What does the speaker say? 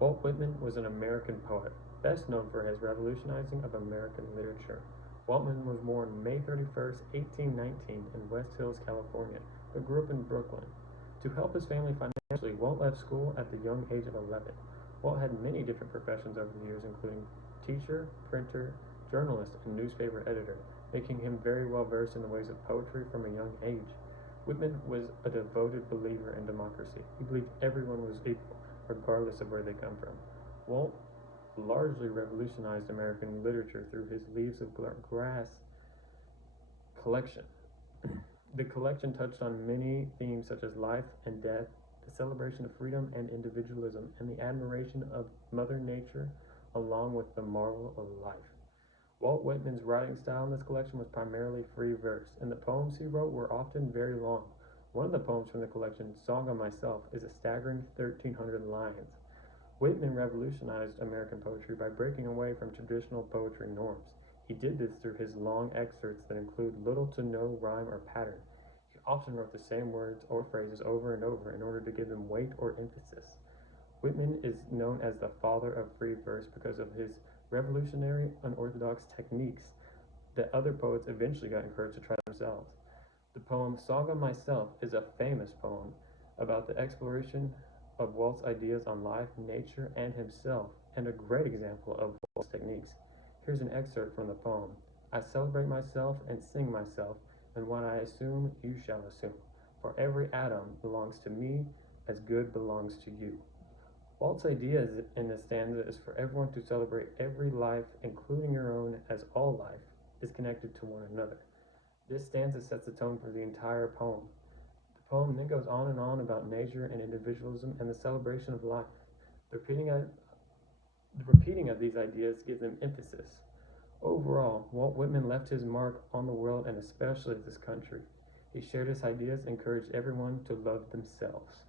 Walt Whitman was an American poet, best known for his revolutionizing of American literature. Whitman was born May 31st, 1819, in West Hills, California, but grew up in Brooklyn. To help his family financially, Walt left school at the young age of 11. Walt had many different professions over the years, including teacher, printer, journalist, and newspaper editor, making him very well versed in the ways of poetry from a young age. Whitman was a devoted believer in democracy. He believed everyone was equal, regardless of where they come from. Walt largely revolutionized American literature through his Leaves of Grass collection. The collection touched on many themes such as life and death, the celebration of freedom and individualism, and the admiration of Mother Nature, along with the marvel of life. Walt Whitman's writing style in this collection was primarily free verse, and the poems he wrote were often very long. One of the poems from the collection, Song of Myself, is a staggering 1,300 lines. Whitman revolutionized American poetry by breaking away from traditional poetry norms. He did this through his long excerpts that include little to no rhyme or pattern. He often wrote the same words or phrases over and over in order to give them weight or emphasis. Whitman is known as the father of free verse because of his revolutionary, unorthodox techniques that other poets eventually got encouraged to try themselves. The poem Song of Myself is a famous poem about the exploration of Walt's ideas on life, nature, and himself, and a great example of Walt's techniques. Here's an excerpt from the poem. I celebrate myself and sing myself, and what I assume, you shall assume. For every atom belongs to me as good belongs to you. Walt's idea in this stanza is for everyone to celebrate every life, including your own, as all life is connected to one another. This stanza sets the tone for the entire poem. The poem then goes on and on about nature and individualism and the celebration of life. The repeating of these ideas gives them emphasis. Overall, Walt Whitman left his mark on the world and especially this country. He shared his ideas and encouraged everyone to love themselves.